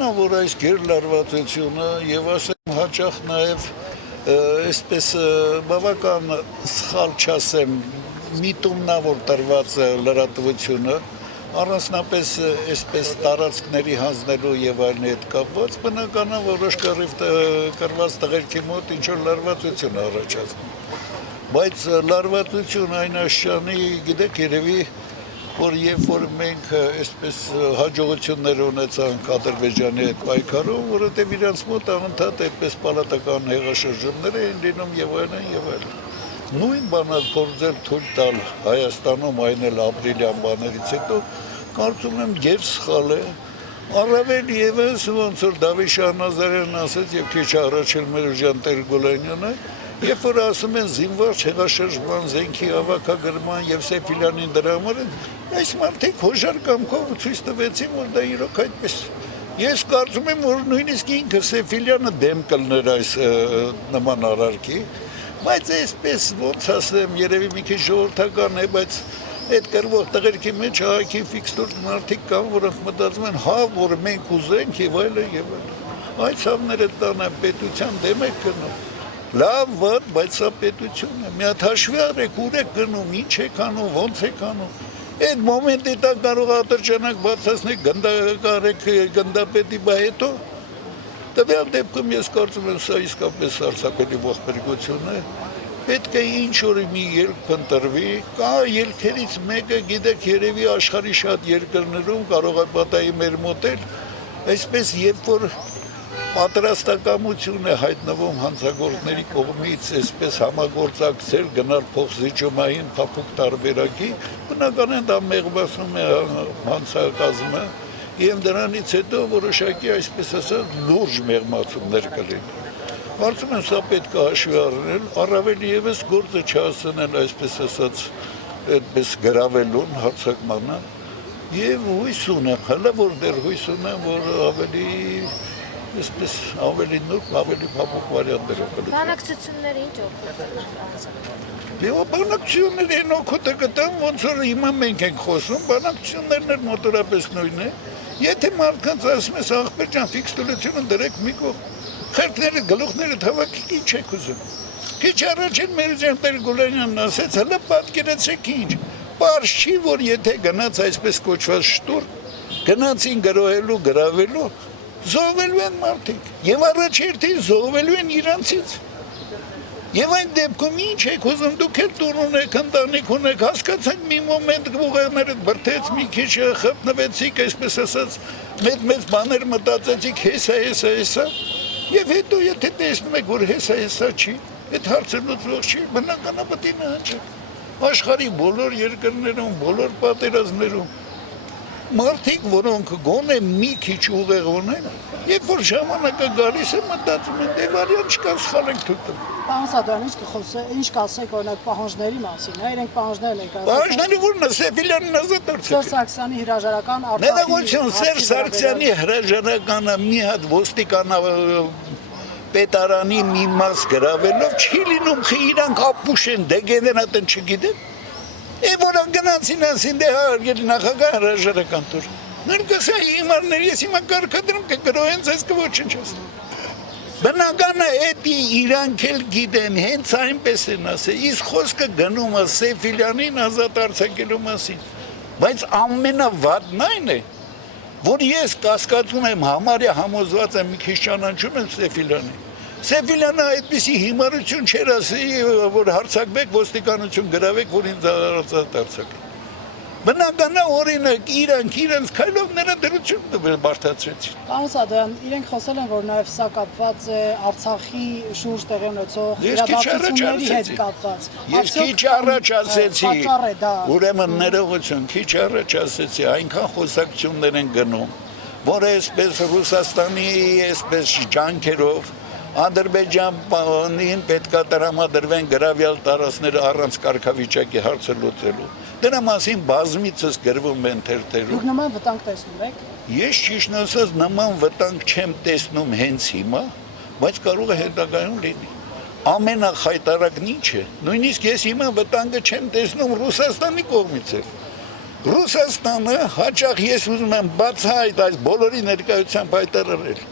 բնականա, որ այս գերլարվածությունը եւ ասեմ հաճախ նաեւ այսպես բավական սխալ չասեմ միտումնավոր տրված լրատվությունը առանձնապես այսպես տարածքների հանձնելու եւ այլն հետ կապված բնականա որոշ կրված տղերքի մոտ ինչ որ լարվածություն առաջացնում բայց լարվածություն այն աշճանի գիտեք երևի որ երբ որ մենք այսպես հաջողություններ ունեցանք Ադրբեջանի հետ պայքարում, որովհետև իրենց մոտ անընդհատ այդպես պալատական հեղաշրջումներ էին լինում եւ այլն եւ այլն։ Նույն բանը փորձել թույլ տալ Հայաստանում այն էլ ապրիլյան բաներից հետո կարծում եմ գեր սխալ է։ Առավել եւս ոնց որ Դավիթ Շահնազարյանն ասաց եւ քիչ առաջ էլ Մերուժան Տեր-Գոլանյանը Երբ որ ասում են զինված հեղաշրջման զենքի հավաքագրման եւ Սեֆիլյանին դրա համար այս մարդիկ հոժար կամքով ցույց տվեցին որ դա իրոք այդպես ես կարծում եմ որ նույնիսկ ինքը Սեֆիլյանը դեմ կլներ այս նման արարքի բայց այսպես ոնց ասեմ երևի մի քիչ ժողովրդական է բայց այդ կրվող տղերքի մեջ հակի ֆիքստոր մարդիկ կան որոնք մտածում են հա որ մենք ուզենք եւ այլն այդ ցավները տանը պետության դեմ է կնում Լավ, վատ, բայց սա պետություն է, մի հատ հաշվի արեք, ուր եք գնում, ինչ եք անում, ոնց եք անում, այդ մոմենտի տակ կարող ատրճանակ բացասնեք, գնդակարեք գնդապետի բա հետո, տվյալ դեպքում ես կարծում եմ սա իսկապես սարսափելի ողբերգություն է, պետք է ինչ-որ մի ելք փնտրվի, կա ելքերից մեկը գիտեք երևի աշխարհի շատ երկրներում կարող է պատահի մեր մոտ էլ, այսպես երբ որ Պատրաստակամություն է հայտնվում հանցագործների կողմից այսպես համագործակցել գնալ փոխզիջումային փափուկ տարբերակի, բնականաբար դա մեղմացնում է հանցակազմը եւ դրանից հետո որոշակի այսպես ասած լուրջ մեղմացումներ կլինեն։ Կարծում եմ սա պետք է հաշվի առնել, առավել եւս գործը չհասնել այսպես ասած այդպես գրավելուն հարձակմանը եւ հույս ունեմ, հələ որ դեռ հույս ունեմ, որ ավելի Այսպես ավելի նուրբ, ավելի փափուկ վարիանտներ կլինի։ Բանակցությունները ինչ օգուտ են։ Եվ բանակցությունները են օգուտ կտան, ոնց որ հիմա մենք ենք խոսում, բանակցություններն էլ մոտորապես նույնն է։ Եթե մարդկանց ասում ես ախպեր ջան, ֆիքստորությունը դրեք մի կողմ, խելքները, գլուխները թավակեք, ինչ եք ուզում։ Քիչ առաջ են Մերուժան Տեր-Գոլանյանն ասեց, հələ պատկերացրեք ինչ։ Պարզ չի, որ եթե գնաց այսպես կոչված շտուր, գնացին գրոհելու, գրավելու Զոհվելու են մարդիկ, եւ առաջերտին զոհվելու են իրանցից։ Եվ այն դեպքում ինչ եք ուզում դուք էլ տուն ունեք, ընտանիք ունեք, հասկացեք մի մոմենտ ուղեղները բրդեց մի քիչ խփնվեցիք, այսպես ասած, մեծ բաներ մտածեցիք, հեսա, եւ հետո եթե տեսնում եք, որ հեսա չի, այդ հարցը լուծվող չի, բնականաբար պետք է նահանջեք։ Աշխարհի բոլոր երկրներում, բոլոր պատերազմներում Մարդիկ, որոնք գոնե մի քիչ ուղեղ ունեն, երբ որ ժամանակը գալիս է մտածում են, դե վարիանտ չկա սխալ ենք թույլ։ Պարոն Սադոյան, ինչ կասեք օրինակ պահանջների մասին, իրենք պահանջներն են կասում։ Պահանջները ո՞րն է, Սեֆիլյանն ազատ Սերժ Սարգսյանի հրաժարական Ներողություն, Սերժ Սարգսյանի հրաժարականը մի հատ ոստիկանա պետարանի մի մաս գրավելով չի լինում, իրանք ապուշ են, դեգեներատ են չգիտեն։ Որոնք գնացին ասին դե նախագահ հրաժարական տուր։ Նույնպես է հիմարներ, ես հիմա կարգադրում կգրոհեն ձեզ կոչնչացնեն։ Բնական է էդի իրանք էլ գիտեն, հենց այնպես են ասել, իսկ խոսքը գնում է Սեֆիլյանին ազատ արձակելու մասին։ Բայց ամենավատն այն է, որ ես կասկածում եմ համարյա համոզված եմ մի քիչ ճանաչում եմ Սեֆիլյանին։ Սեֆիլյանը այդպիսի հիմարություն չէր ասի, որ հարցակվեք, ոստիկանություն գրավեք, որ ինձ ազատ արձակեք։ Բնական է օրինակ իրանք իրենց քայլով նրա դրությունը բարդացրեցին։ Պարոն Սադոյան, իրենք խոսել են, որ նաև սա կապված է Արցախի շուրջ տեղի ունեցող իրադարձությունների հետ կապված։ Ես քիչ առաջ ասեցի, ուրեմն ներողություն, քիչ առաջ ասեցի, այնքան խոսակցություններ են գնում, որ այսպես Ռուսաստանի այսպես ջանքերով Ադրբեջանին պետքա տրամադրվեն գրավյալ տարածքները առանց կարգավիճակի հարցը լուծելու։ Դրա մասին բազմիցս գրվում են թերթերում։ Դուք նման վտանգ տեսնում եք։ Ես ճիշտ ասած նման վտանգ չեմ տեսնում հենց հիմա, բայց կարող է հետագայում լինի։ Ամենախայտարակն ինչ է։ Նույնիսկ ես հիմա վտանգը չեմ տեսնում Ռուսաստանի կողմից։ Ռուսաստանը հաճախ ես ուզում եմ բացահայտ այս բոլորի ներկայությամբ հայտարարել։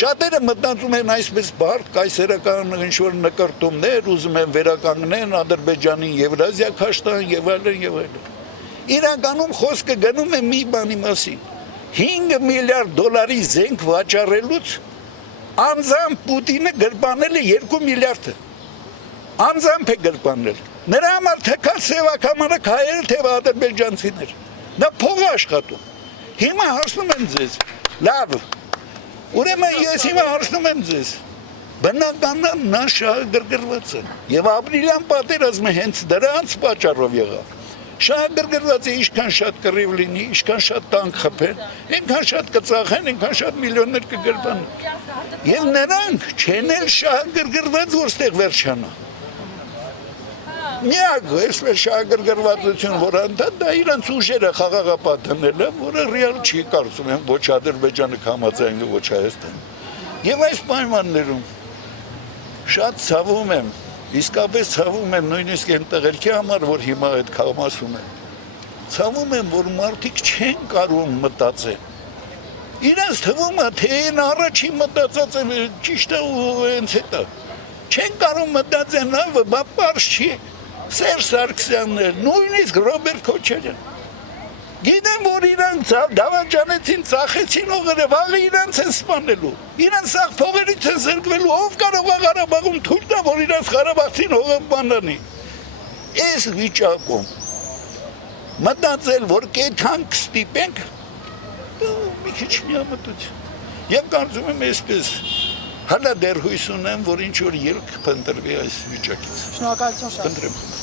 Շատերը մտածում են այսպես բարդ կայսերական ինչ-որ նկարտումներ, ուզում են վերականգնեն Ադրբեջանին Եվրազիա քաշտան եւ այլն եւ այլն։ Իրականում խոսքը գնում է մի բանի մասին։ 5 միլիարդ դոլարի զենք վաճառելուց անձամբ Պուտինը գրպանել է 2 միլիարդը։ Անձամբ է գրպանել։ Նրա համար թեկած սևակամարը հայեր թե ադրբեջանցիներ։ Նա փող է աշխատում։ Հիմա հարցնում եմ ձեզ, լավ, ուրեմն ես հիմա հարցնում եմ ձեզ, բնականաբար նա շահագրգռված է, եւ ապրիլյան պատերազմը հենց դրանց պատճառով եղավ։ Շահագրգռված է ինչքան շատ կռիվ լինի, ինչքան շատ տանկ խփեն, այնքան շատ կծախեն, այնքան շատ միլիոններ կգրպանեն։ Եվ նրանք չեն էլ շահագրգռված, որ ստեղ վերջանա։ Միակ այսպես շահագրգռվածություն, որ անդադ դա իրանց ուժերը խաղաղապահ որը ռեալ չի կարծում եմ ոչ Ադրբեջանը կհամաձայնվի, ոչ Հայաստանը։ Եվ այս պայմաններում շատ ցավում եմ, իսկապես ցավում եմ նույնիսկ այն տղերքի համար, որ հիմա այդ կամասում են։ Ցավում եմ, որ մարդիկ չեն կարող մտածել։ Իրենց թվում է, թե այն առաջին մտածած է ճիշտ է ու հենց հետո։ Չեն կարող մտածել, բա պարզ չի։ Սերժ Սարգսյանն էր, նույնիսկ Ռոբերտ Քոչարյան։ Գիտեմ, որ իրանք դավաճանեցին, ծախեցին օղերը, վաղը իրանք են սպանելու։ Իրանք սաղ փողերից են զրկվելու, ով կարող է Ղարաբաղում թույլ տա, որ իրանք Ղարաբաղցին հողը բանանի։ Այս վիճակում մտածել, որ կեթան կստիպենք, մի քիչ միամտություն։ Եվ կարծում եմ այսպես, հալա դեռ հույս ունեմ, որ ինչ-որ ելք կփնտրվի այս վիճակից։ Շնորհակալություն շատ։ Փնտրեմ։